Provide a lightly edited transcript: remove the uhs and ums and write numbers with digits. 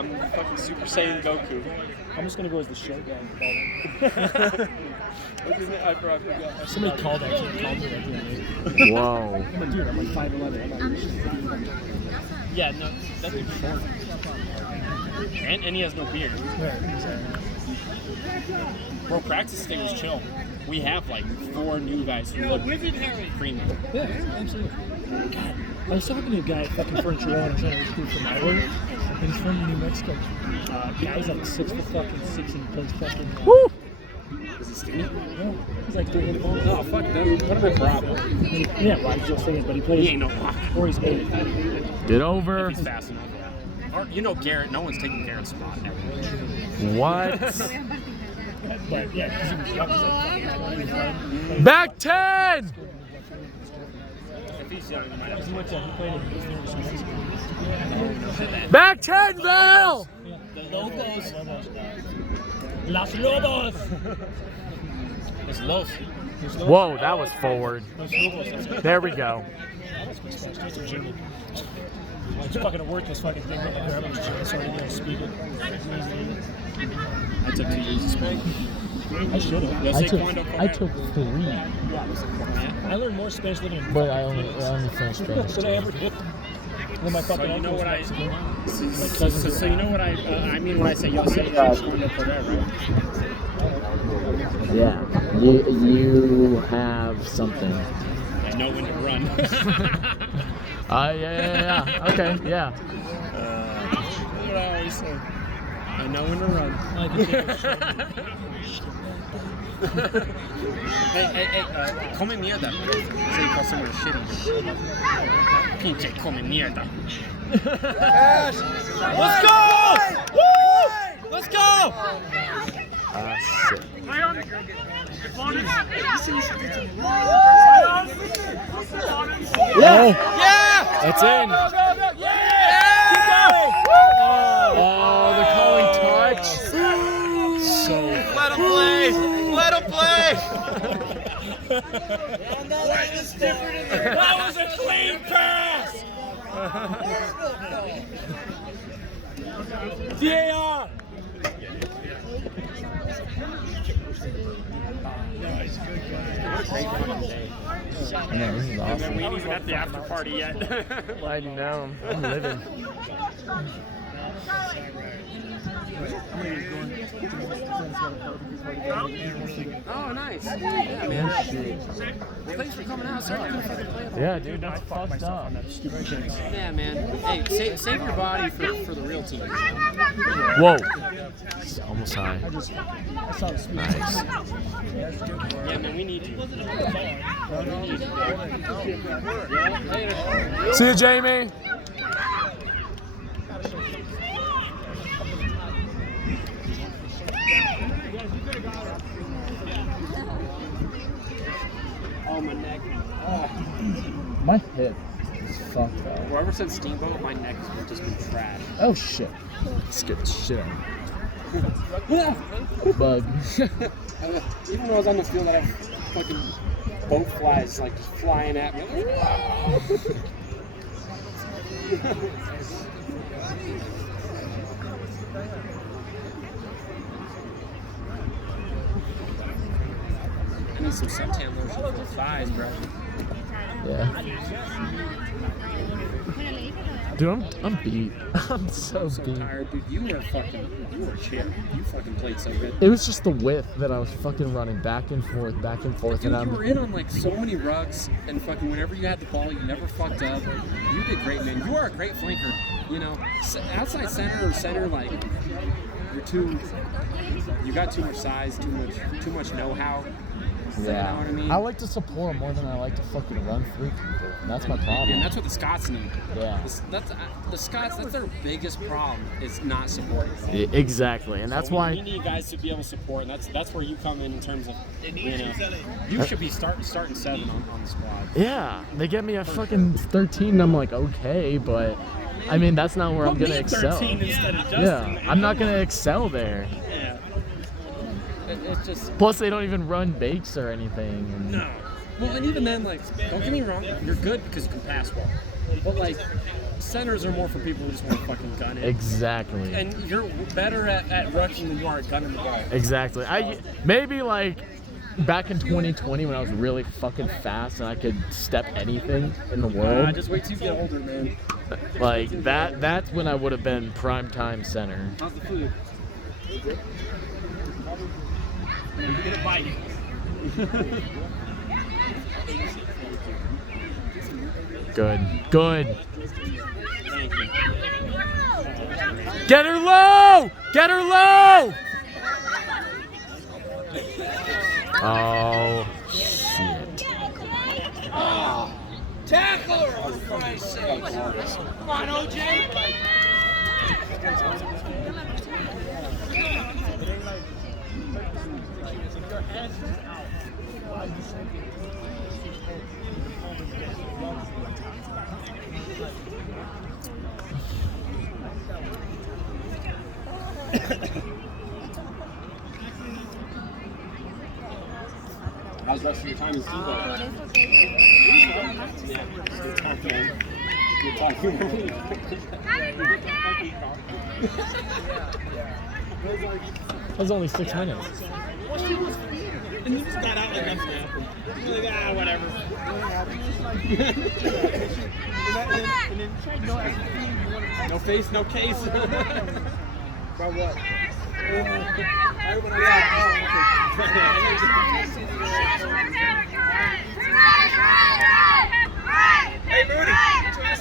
I'm fucking Super Saiyan Goku. I'm just gonna go as the show guy. What's his name? I forgot. Somebody called me the other day. Whoa. I'm like, dude, I'm like 5'11". I'm like, Yeah, no, that dude's short. And he has no beard. Bro, practice thing was chill. We have like 4 new guys who look primo. yeah, absolutely. God, I was talking to a guy at fucking Furniture Row and I'm trying to recruit from my work. And he's from New Mexico. Guy's like 6 and he plays fucking. Woo! Is he skinny? Yeah, he's like 3 Oh, fuck them. What about Bravo? Yeah, well, he's just saying, but he plays. He ain't no rock. Or he's 8. Get over. If he's fast enough. Or, you know Garrett, no one's taking Garrett's spot ever. What? But yeah, he's young. He's like, Back 10! If he's young, he might have he played in his Back 10, Vail! The Lobos. Los Lobos. It's Los. Whoa, that was forward. There we go. It's fucking a worthless fucking thing. Like, I'm just starting to speak it. I took 2 years to speak. I should have. I took 3. I learned more Spanish living in. But I only finished Spanish. Than I ever did. Then my fucking So you know what I? so you know what I mean when I say yo say cuando poder, right? Yeah, you have something. I know when to run. Yeah. Okay, yeah. What I always say. I know when to run. Hey, come mierda. So you call someone shitty. Pinche come mierda. Let's go! Woo! Let's go! Shit. Yeah! Yeah! It's in. Go! Oh, they're calling touch. So. Let him play! That was a clean pass! VAR! Man, this is We awesome. ain't even at the after party yet. Winding down. I'm living. Oh, nice. Yeah, man. Well, thanks for coming out. Sorry I couldn't fucking play. Yeah, dude, that's fucked up. Yeah, man. Hey, save your body for the real team. Whoa. It's almost high. I saw the speed. Nice. Yeah, man, we need you. See you, Jamie. Oh, my neck. Oh. My hip is fucked up. Well, ever since Steamboat, my neck has just been trash. Oh shit. Scared the shit out of me. Bug. Even when I was on the field, I have fucking boat flies like just flying at me. I need some suntan lotion for the thighs, bro. Yeah. Dude, I'm beat. I'm so beat. Tired, dude. You were chill. You fucking played so good. It was just the width that I was fucking running back and forth, Dude, and you were in on like so many rugs, and fucking whenever you had the ball, you never fucked up. You did great, man. You are a great flanker. You know, outside center or center, like you got too much size, too much know-how. Yeah. You know what I mean? I like to support more than I like to fucking run through people. That's my problem. And that's what the Scots need. Yeah. The Scots, that's their biggest problem, is not supporting. Exactly, and that's So why. we need guys to be able to support, and that's where you come in terms of, you know, you should be starting 7 on the squad. Yeah, they get me a fucking 13, and I'm like, okay, but I mean, that's not where I'm gonna excel. 13 instead of Justin. Yeah, I'm not gonna excel there. Yeah. It's just. Plus, they don't even run bakes or anything. No. Well, and even then, like, don't get me wrong, you're good because you can pass well. But like, centers are more for people who just want to fucking gun it. Exactly. And you're better at rushing than you are at gunning the ball. Exactly. Maybe like back in 2020 when I was really fucking fast and I could step anything in the world. Just wait till you get older, man. Like that's when I would have been prime time center. How's the food? You get a bite. Good. Get her low! Get her low! Oh, shit. Tackle her, for Christ's sake. Come on, OJ. How's the rest of your time in Steamboat? Yeah, good talk, man. Good talk. That was only 6 minutes. And you just got out like nothing happened. You're like, whatever. No face, no case. About what? Hey, Moody.